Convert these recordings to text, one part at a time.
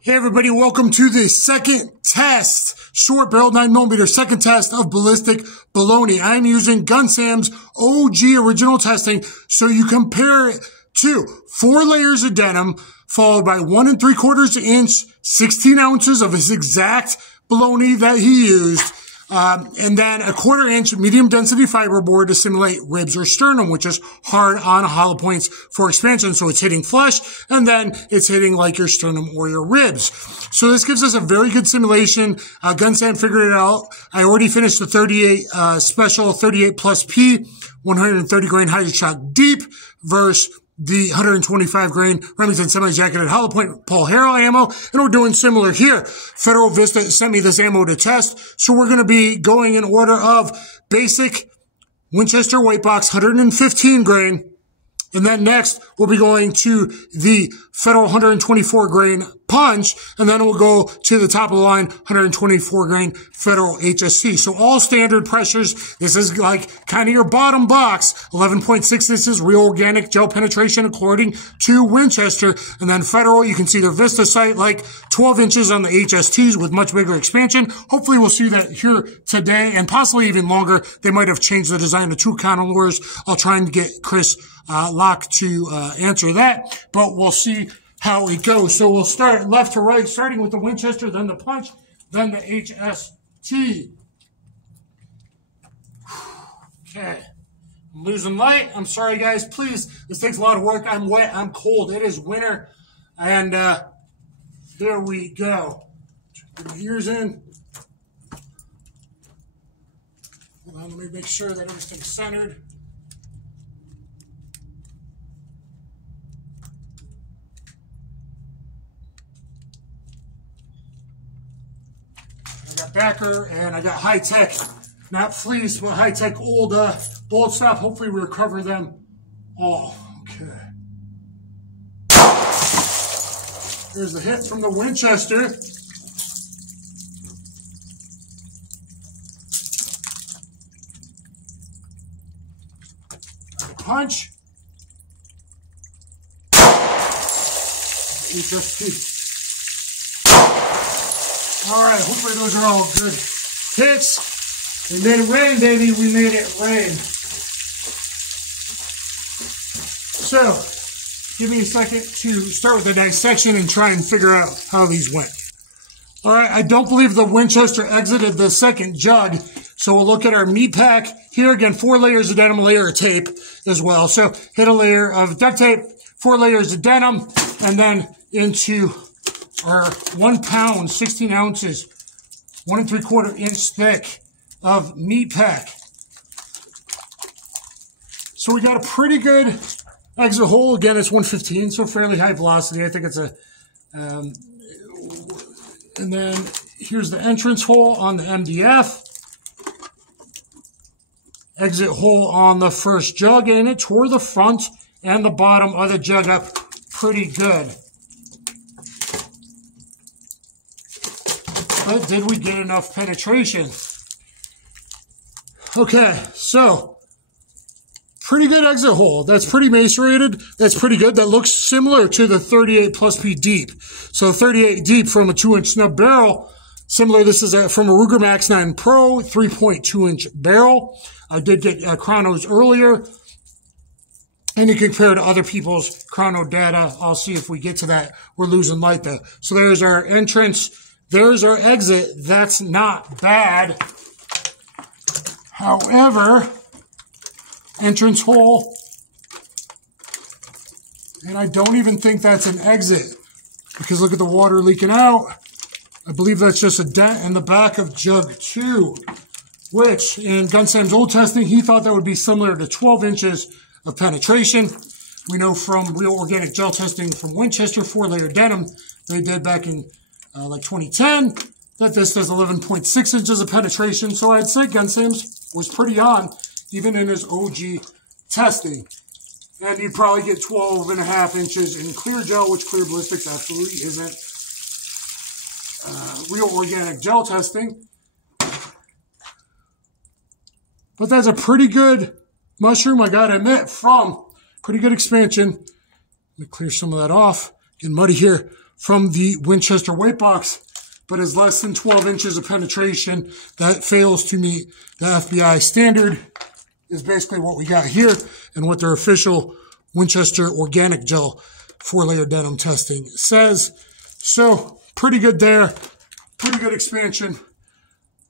Hey everybody, welcome to the second test, short barrel 9mm, second test of Ballistic Bologna. I'm using Gun Sam's OG original testing, so you compare it to 4 layers of denim, followed by 1 3/4 inch, 16 ounces of his exact Bologna that he used, and then a 1/4 inch medium density fiberboard to simulate ribs or sternum, which is hard on hollow points for expansion. So it's hitting flesh, and then it's hitting like your sternum or your ribs. So this gives us a very good simulation. Gun Sam figured it out. I already finished the 38 special 38 plus P, 130 grain hydroshot deep versus the 125 grain Remington semi-jacketed Hollowpoint Paul Harrell ammo, and we're doing similar here. Federal Vista sent me this ammo to test, so we're going to be going in order of basic Winchester white box 115 grain, and then next we'll be going to the Federal 124 grain punch, and then we'll go to the top of the line 124 grain Federal HST. So all standard pressures. This is like kind of your bottom box. 11.6 inches real organic gel penetration according to Winchester, and then Federal, you can see their Vista sight like 12 inches on the HSTs with much bigger expansion. Hopefully we'll see that here today, and possibly even longer. They might have changed the design of 2 counter lures. I'll try and get Chris Locke to answer that, but we'll see how it goes. So we'll start left to right, starting with the Winchester, then the punch, then the HST. Okay. I'm losing light. I'm sorry, guys. Please, this takes a lot of work. I'm wet. I'm cold. It is winter. And here we go. Put my ears in. Hold on. Let me make sure that everything's centered. I got backer, and I got high-tech, not fleece, but high-tech old bolt stop. Hopefully we recover them all. Okay. Here's the hit from the Winchester. The punch. HST. All right, hopefully those are all good hits. We made it rain, baby. We made it rain. So, give me a second to start with the dissection and try and figure out how these went. All right, I don't believe the Winchester exited the second jug, so we'll look at our meat pack. Here again, 4 layers of denim, a layer of tape as well. So hit a layer of duct tape, 4 layers of denim, and then into our 1 pound, 16 ounces, 1 3/4 inch thick of meat pack. So we got a pretty good exit hole. Again, it's 115, so fairly high velocity. I think it's a, and then here's the entrance hole on the MDF. Exit hole on the first jug, and it tore the front and the bottom of the jug up pretty good. But did we get enough penetration? Okay, so pretty good exit hole. That's pretty macerated. That's pretty good. That looks similar to the 38 plus P deep. So 38 deep from a 2-inch snub barrel. Similar, this is from a Ruger Max 9 Pro, 3.2-inch barrel. I did get chronos earlier. And you can compare to other people's chrono data. I'll see if we get to that. We're losing light though. So there's our entrance. There's our exit. That's not bad. However, entrance hole, and I don't even think that's an exit because look at the water leaking out. I believe that's just a dent in the back of jug 2, which in Gun Sam's old testing, he thought that would be similar to 12 inches of penetration. We know from real organic gel testing from Winchester 4-layer denim they did back in like 2010, that this does 11.6 inches of penetration. So I'd say Gun Sam's was pretty on, even in his OG testing. And you'd probably get 12.5 inches in clear gel, which clear ballistics absolutely isn't real organic gel testing. But that's a pretty good mushroom, I gotta admit, from pretty good expansion. Let me clear some of that off. Getting muddy here. from the Winchester weight box, but is less than 12 inches of penetration. That fails to meet the FBI standard is basically what we got here and what their official Winchester organic gel 4-layer denim testing says. So pretty good there. Pretty good expansion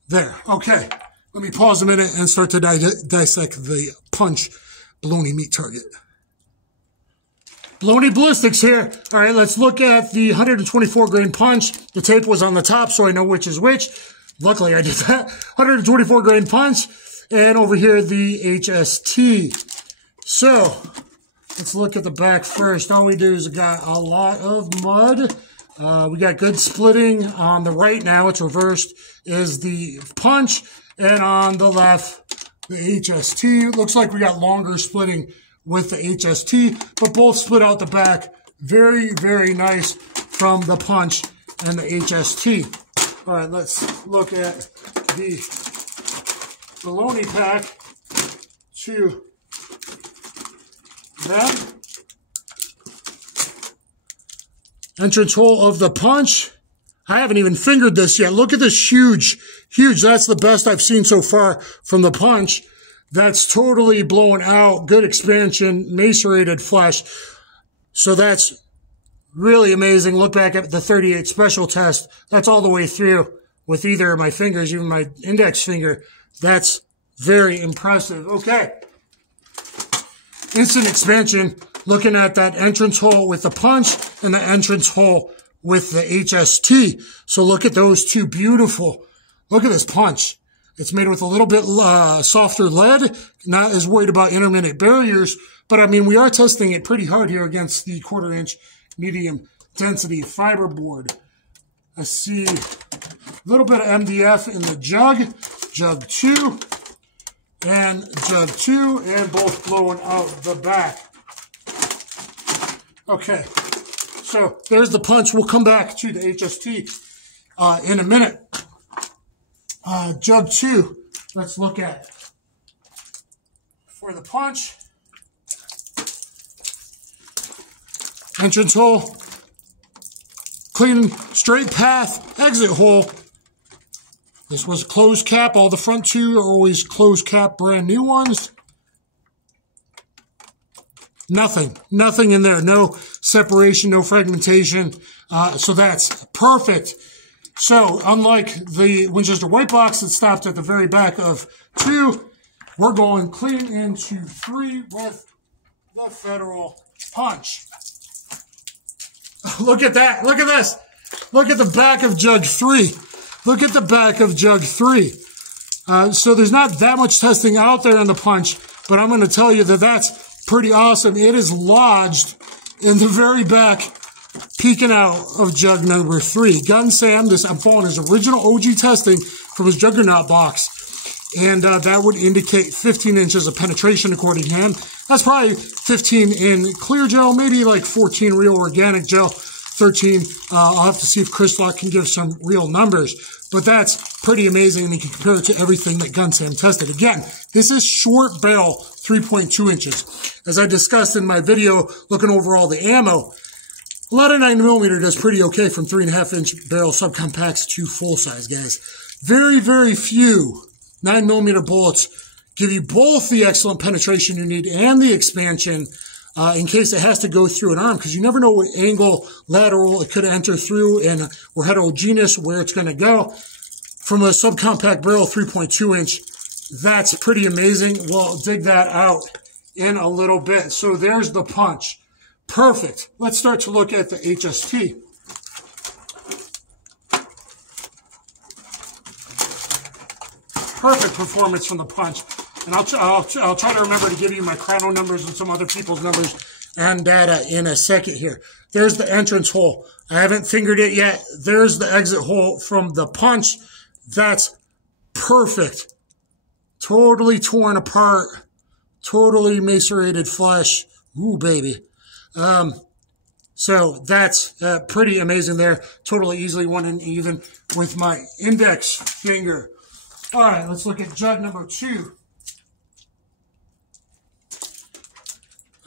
there. Okay, let me pause a minute and start to dissect the Punch Bologna meat target. Bologna Ballistics here. All right, let's look at the 124 grain punch. The tape was on the top, so I know which is which. Luckily, I did that. 124 grain punch. And over here, the HST. So, let's look at the back first. All we do is we got a lot of mud. We got good splitting on the right now. It's reversed is the punch. And on the left, the HST. Looks like we got longer splitting with the HST, but both split out the back. Very, very nice from the punch and the HST. All right, let's look at the Bologna pack to them. Entrance hole of the punch. I haven't even fingered this yet. Look at this huge. That's the best I've seen so far from the punch. That's totally blown out, good expansion, macerated flesh. So that's really amazing. Look back at the 38 special test. That's all the way through with either of my fingers, even my index finger. That's very impressive. Okay. Instant expansion, looking at that entrance hole with the punch and the entrance hole with the HST. So look at those two, beautiful. Look at this punch. It's made with a little bit softer lead, not as worried about intermittent barriers, but I mean, we are testing it pretty hard here against the 1/4 inch medium density fiberboard. I see a little bit of MDF in the jug 2, and jug 2, and both blowing out the back. Okay, so there's the punch. We'll come back to the HST in a minute. Jug 2, let's look at it. For the punch, entrance hole, clean straight path, exit hole. This was a closed cap. All the front two are always closed cap, brand new ones. Nothing in there, no separation, no fragmentation. So that's perfect. So, unlike the Winchester white box that stopped at the very back of 2, we're going clean into 3 with the Federal Punch. Look at that. Look at this. Look at the back of jug 3. Look at the back of jug 3. So there's not that much testing out there on the punch, but I'm going to tell you that that's pretty awesome. It is lodged in the very back, peeking out of jug number 3. Gun Sam, this I'm following his original OG testing from his Juggernaut box. And that would indicate 15 inches of penetration according to him. That's probably 15 in clear gel, maybe like 14 real organic gel, 13. I'll have to see if Chris Lock can give some real numbers. But that's pretty amazing, and you can compare it to everything that Gun Sam tested. Again, this is short barrel, 3.2 inches. As I discussed in my video looking over all the ammo, a lot of 9mm does pretty okay from 3.5-inch barrel subcompacts to full size, guys. Very, very few 9mm bullets give you both the excellent penetration you need and the expansion in case it has to go through an arm, because you never know what angle, lateral it could enter through, and or heterogeneous where it's going to go. From a subcompact barrel, 3.2 inch, that's pretty amazing. We'll dig that out in a little bit. So there's the punch. Perfect. Let's start to look at the HST. Perfect performance from the punch. And I'll try to remember to give you my chrono numbers and some other people's numbers and data in a second here. There's the entrance hole. I haven't fingered it yet. There's the exit hole from the punch. That's perfect. Totally torn apart. Totally macerated flesh. Ooh, baby. So that's pretty amazing there. Totally easily one and even with my index finger. All right, let's look at jug number 2.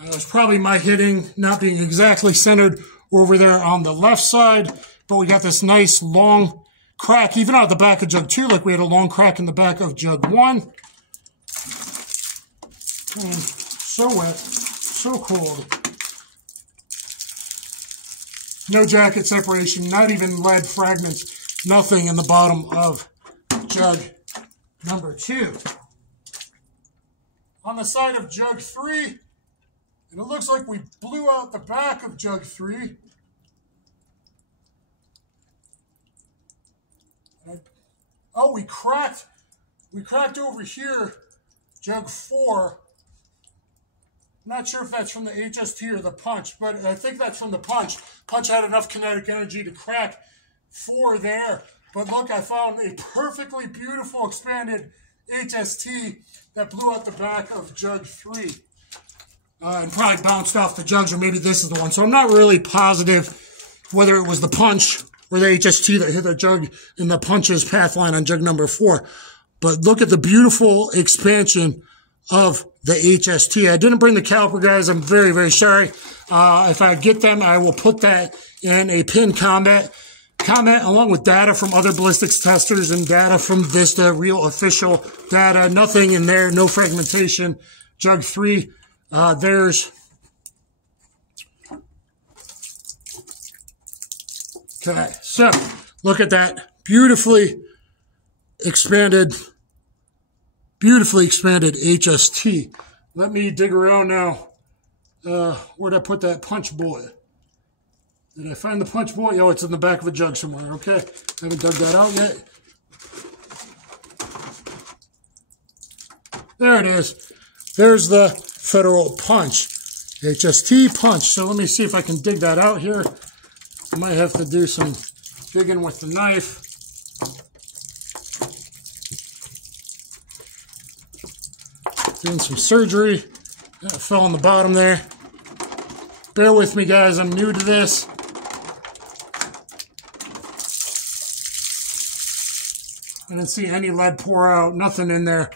It's probably my hitting not being exactly centered over there on the left side. But we got this nice long crack, even out the back of jug 2, like we had a long crack in the back of jug 1. And so wet, so cold. No jacket separation, not even lead fragments, nothing in the bottom of jug number 2. On the side of jug 3, and it looks like we blew out the back of jug 3. Oh, we cracked over here, jug 4. Not sure if that's from the HST or the punch, but I think that's from the punch. Punch had enough kinetic energy to crack 4 there. But look, I found a perfectly beautiful expanded HST that blew out the back of jug 3. And probably bounced off the jugs, or maybe this is the one. So I'm not really positive whether it was the punch or the HST that hit the jug in the punch's path line on jug number 4. But look at the beautiful expansion of the HST. I didn't bring the caliper, guys. I'm very, very sorry. If I get them, I will put that in a pinned comment along with data from other ballistics testers and data from Vista, real official data. Nothing in there, no fragmentation. Jug 3, there's... Okay, so look at that. Beautifully expanded HST. Let me dig around now. Where'd I put that punch bullet? Did I find the punch bullet? Oh, it's in the back of a jug somewhere. Okay, I haven't dug that out yet. There it is. There's the Federal Punch HST punch. So let me see if I can dig that out here. I might have to do some digging with the knife. Doing some surgery. That fell on the bottom there. Bear with me, guys. I'm new to this. I didn't see any lead pour out. Nothing in there.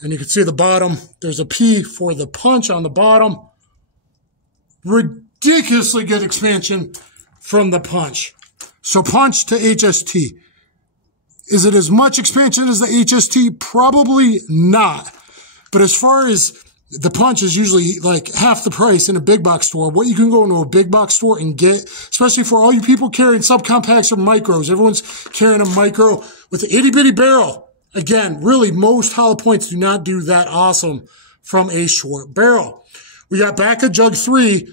And you can see the bottom. There's a P for the punch on the bottom. Ridiculously good expansion from the punch. So punch to HST. Is it as much expansion as the HST? Probably not. But as far as the punch is usually like half the price in a big box store, what you can go into a big box store and get, especially for all you people carrying subcompacts or micros. Everyone's carrying a micro with an itty bitty barrel. Again, really most hollow points do not do that awesome from a short barrel. We got back of jug 3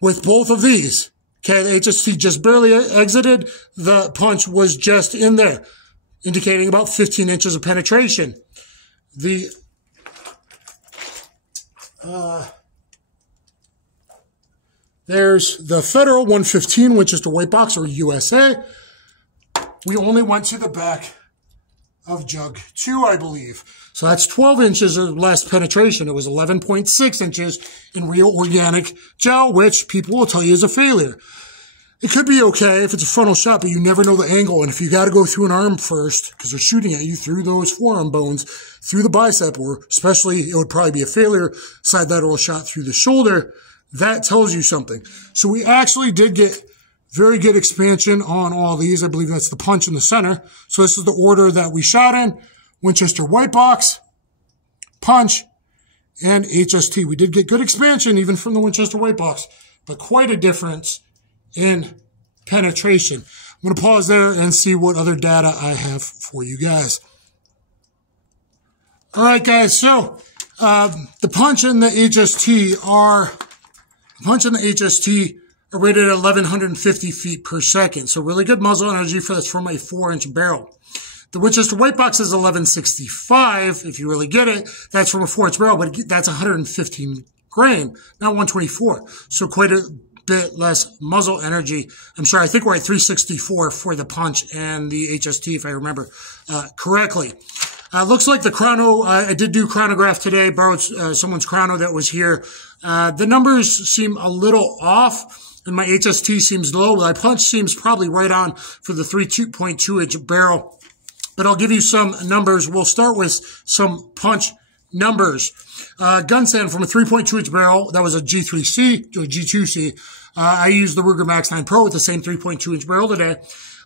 with both of these. Okay, the HST just barely exited. The punch was just in there, indicating about 15 inches of penetration. There's the Federal 115 Winchester White Box, or USA. We only went to the back of jug 2, I believe. So that's 12 inches or less penetration. It was 11.6 inches in real organic gel, which people will tell you is a failure. It could be okay if it's a frontal shot, but you never know the angle. And if you got to go through an arm first, because they're shooting at you through those forearm bones, through the bicep, or especially it would probably be a failure side lateral shot through the shoulder, that tells you something. So we actually did get very good expansion on all these. I believe that's the punch in the center. So this is the order that we shot in. Winchester White Box, punch, and HST. We did get good expansion even from the Winchester White Box, but quite a difference in penetration. I'm going to pause there and see what other data I have for you guys. All right, guys. So the punch and the HST are rated at 1,150 feet per second. So really good muzzle energy for that's from a 4-inch barrel. The Winchester White Box is 1165. If you really get it, that's from a 4-inch barrel, but that's 115 grain, not 124. So quite a bit less muzzle energy. I'm sorry, I think we're at 364 for the punch and the HST, if I remember correctly. Looks like the chrono, I did do chronograph today, borrowed someone's chrono that was here. The numbers seem a little off, and my HST seems low. My punch seems probably right on for the 3.2-inch barrel. But I'll give you some numbers. We'll start with some punch numbers. Gun stand from a 3.2-inch barrel, that was a G3C to a G2C. I used the Ruger Max 9 Pro with the same 3.2-inch barrel today.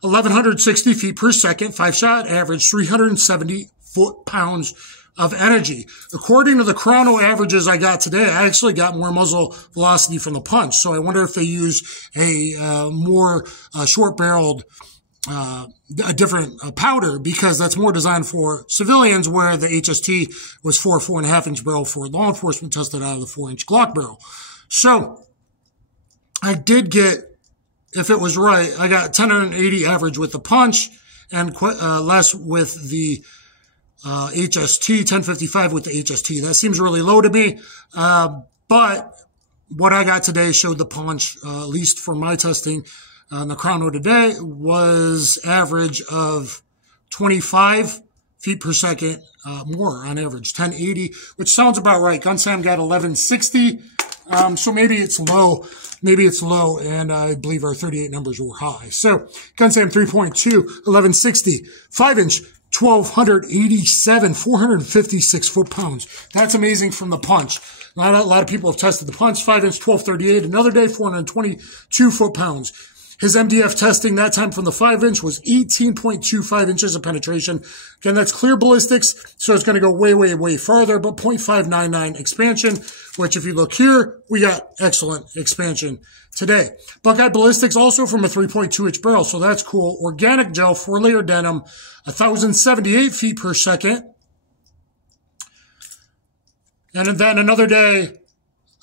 1,160 feet per second, 5-shot, average 370 foot-pounds of energy. According to the chrono averages I got today, I actually got more muzzle velocity from the punch. So I wonder if they use a more short-barreled, a different powder, because that's more designed for civilians, where the HST was 4.5-inch barrel for law enforcement, tested out of the 4-inch Glock barrel. So I did get, if it was right, I got 1080 average with the punch and less with the HST, 1055 with the HST. That seems really low to me. But what I got today showed the punch, at least for my testing on the chrono today, was average of 25 feet per second more on average, 1080, which sounds about right. Gunsam got 1160. So maybe it's low. Maybe it's low, and I believe our 38 numbers were high. So Gunsam 3.2, 1160, 5-inch, 1,287, 456 foot-pounds. That's amazing from the punch. A lot of people have tested the punch. 5-inch, 1,238. Another day, 422 foot-pounds. His MDF testing that time from the 5-inch was 18.25 inches of penetration. Again, that's clear ballistics, so it's going to go way, way, way farther, but 0.599 expansion, which if you look here, we got excellent expansion today. Buckeye Ballistics also from a 3.2-inch barrel, so that's cool. Organic gel, 4-layer denim, 1,078 feet per second. And then another day,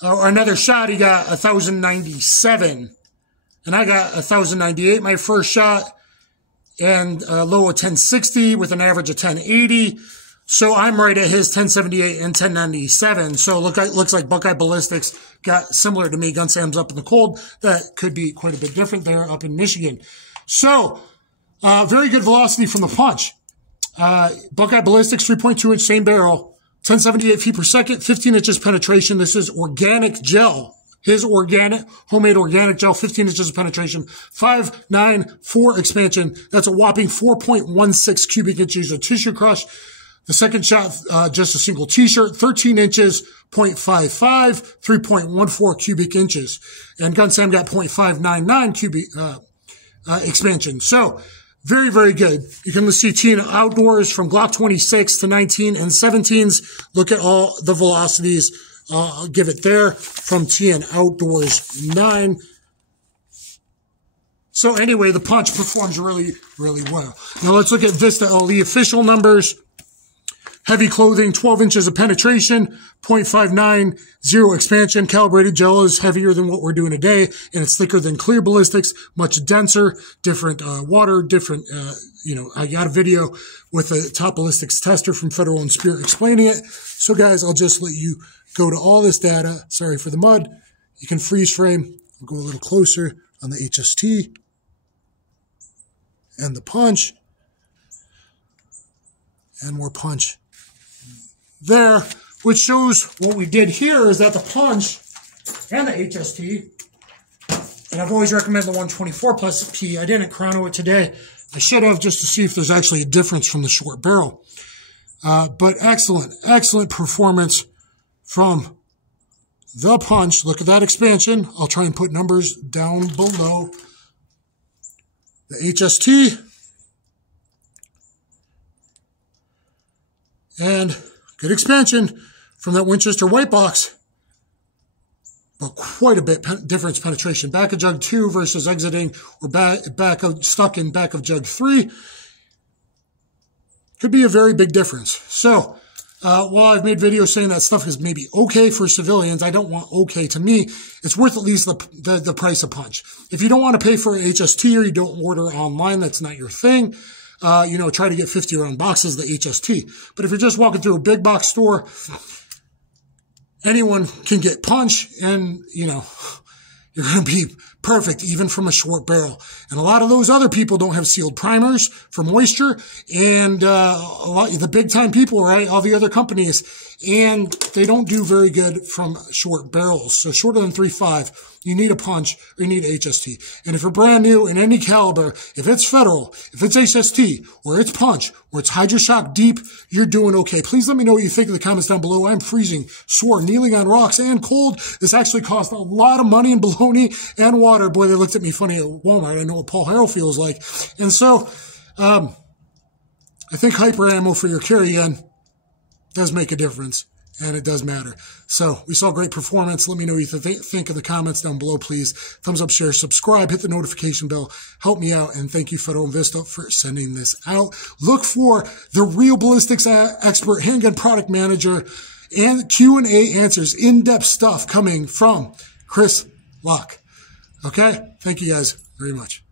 or another shot, he got 1,097. And I got 1,098 my first shot, and low of 1060 with an average of 1080. So I'm right at his 1078 and 1097. So looks like Buckeye Ballistics got similar to me. Gunsam's up in the cold. That could be quite a bit different there up in Michigan. So very good velocity from the punch. Buckeye Ballistics 3.2-inch same barrel, 1078 feet per second, 15 inches penetration. This is organic gel. His homemade organic gel, 15 inches of penetration, 594 expansion. That's a whopping 4.16 cubic inches of tissue crush. The second shot, just a single t-shirt, 13 inches, 0.55, 3.14 cubic inches. And Gunsam got 0.599 cubic, expansion. So, very, very good. You can see Teen Outdoors from Glock 26 to 19 and 17s. Look at all the velocities. I'll give it there from TN Outdoors 9. So anyway, the punch performs really, really well. Now let's look at Vista LE official numbers. Heavy clothing, 12 inches of penetration, 0.590 expansion. Calibrated gel is heavier than what we're doing today, and it's thicker than clear ballistics, much denser, different water, different, I got a video with a top ballistics tester from Federal and Spirit explaining it. So guys, I'll just let you go to all this data. Sorry for the mud. You can freeze frame. I'll go a little closer on the HST and the punch. And more punch there, which shows what we did here is that the punch and the HST, and I've always recommended the 124 plus P. I didn't chrono it today. I should have, just to see if there's actually a difference from the short barrel. But excellent, excellent performance from the punch. Look at that expansion. I'll try and put numbers down below. The HST. And good expansion from that Winchester white box. But quite a bit difference penetration. Back of jug 2 versus exiting, or stuck in back of jug 3. Could be a very big difference. So, while I've made videos saying that stuff is maybe okay for civilians, I don't want okay to me. It's worth at least the price of punch. If you don't want to pay for HST or you don't order online, that's not your thing. Try to get 50 round boxes, the HST. But if you're just walking through a big box store, anyone can get punch, and, you're going to be perfect even from a short barrel. And a lot of those other people don't have sealed primers for moisture, and the big time people, right? All the other companies, and they don't do very good from short barrels. So shorter than 3.5, you need a punch or you need HST. And if you're brand new in any caliber, if it's Federal, if it's HST, or it's punch, or it's HydroShock deep, you're doing okay. Please let me know what you think in the comments down below. I'm freezing, sore, kneeling on rocks, and cold. This actually cost a lot of money in Bologna and water. Boy, they looked at me funny at Walmart. I know what Paul Harrell feels like. And so, I think hyper ammo for your carry gun does make a difference, and it does matter. So we saw great performance. Let me know what you think in the comments down below, please. Thumbs up, share, subscribe, hit the notification bell. Help me out, and thank you, Federal and Vista, for sending this out. Look for the real ballistics expert, handgun product manager, and Q&A answers, in-depth stuff coming from Chris Locke. Okay? Thank you guys very much.